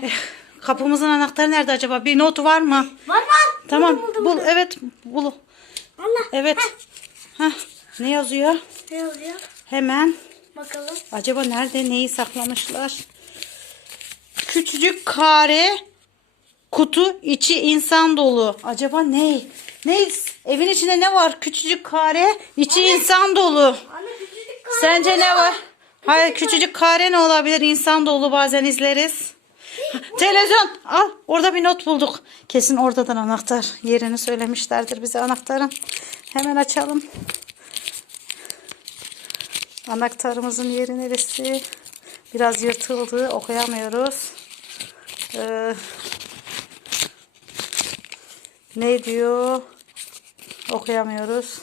Kapımızın anahtarı nerede acaba? Bir not var mı? Var var. Tamam. Buldum, buldum, Bul. buldum. Evet. Bul. Allah. Evet. Heh. Ne yazıyor? Ne yazıyor? Hemen. Bakalım. Acaba nerede neyi saklamışlar? Küçücük kare kutu içi insan dolu. Acaba ne? Ne? Evin içinde ne var? Küçücük kare içi insan dolu. Anne küçücük kare Sence ne var? Hayır Küçücük küçücük kare ne olabilir? İnsan dolu bazen izleriz. Televizyon al orada bir not bulduk. Kesin oradadan anahtar. Yerini söylemişlerdir bize anahtarın. Hemen açalım. Anahtarımızın yeri neresi? Biraz yırtıldı. Okuyamıyoruz. Ee, ne diyor? Okuyamıyoruz.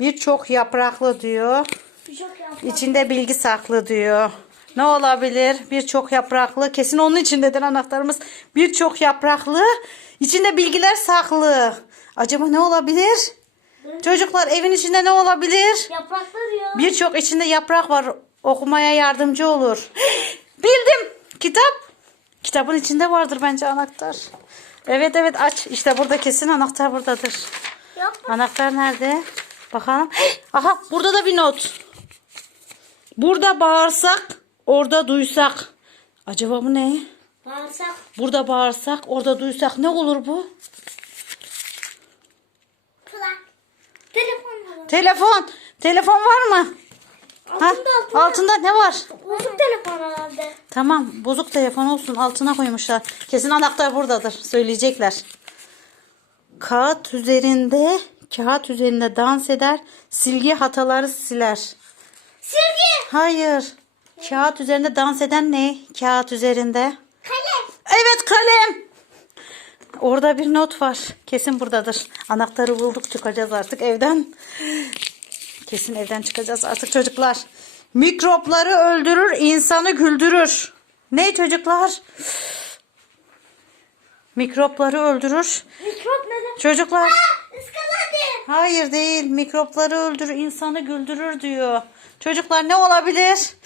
Birçok yapraklı diyor. Birçok yaprak. İçinde bilgi saklı diyor. Ne olabilir? Birçok yapraklı. Kesin onun içindedir anahtarımız. Birçok yapraklı. İçinde bilgiler saklı. Acaba ne olabilir? Çocuklar evin içinde ne olabilir? Yapraklar diyor. Birçok içinde yaprak var. Okumaya yardımcı olur. Bildim. Kitap. Kitabın içinde vardır bence anahtar. Evet evet aç. İşte burada kesin anahtar buradadır. Yok mu? Anahtar nerede? Bakalım. Aha burada da bir not. Burada bağırsak, orada duysak. Acaba bu ne? Bağırsak. Burada bağırsak, orada duysak ne olur bu? Kulak. Telefon var. Telefon. Telefon var mı? Ha? Altında altında. Altında ne var? Bozuk telefon herhalde. Tamam, bozuk telefon olsun. Altına koymuşlar. Kesin anahtar buradadır. Söyleyecekler. Kağıt üzerinde, kağıt üzerinde dans eder. Silgi hataları siler. Silgi. Hayır. Kağıt üzerinde dans eden ne? Kağıt üzerinde. Kalem. Evet kalem. Orada bir not var. Kesin buradadır. Anahtarı bulduk çıkacağız artık evden. Kesin evden çıkacağız artık çocuklar. Mikropları öldürür, insanı güldürür. Ne çocuklar? Mikropları öldürür. Mikrop neden? Çocuklar. Iskaladı. Hayır değil. Mikropları öldürür, insanı güldürür diyor. Çocuklar ne olabilir?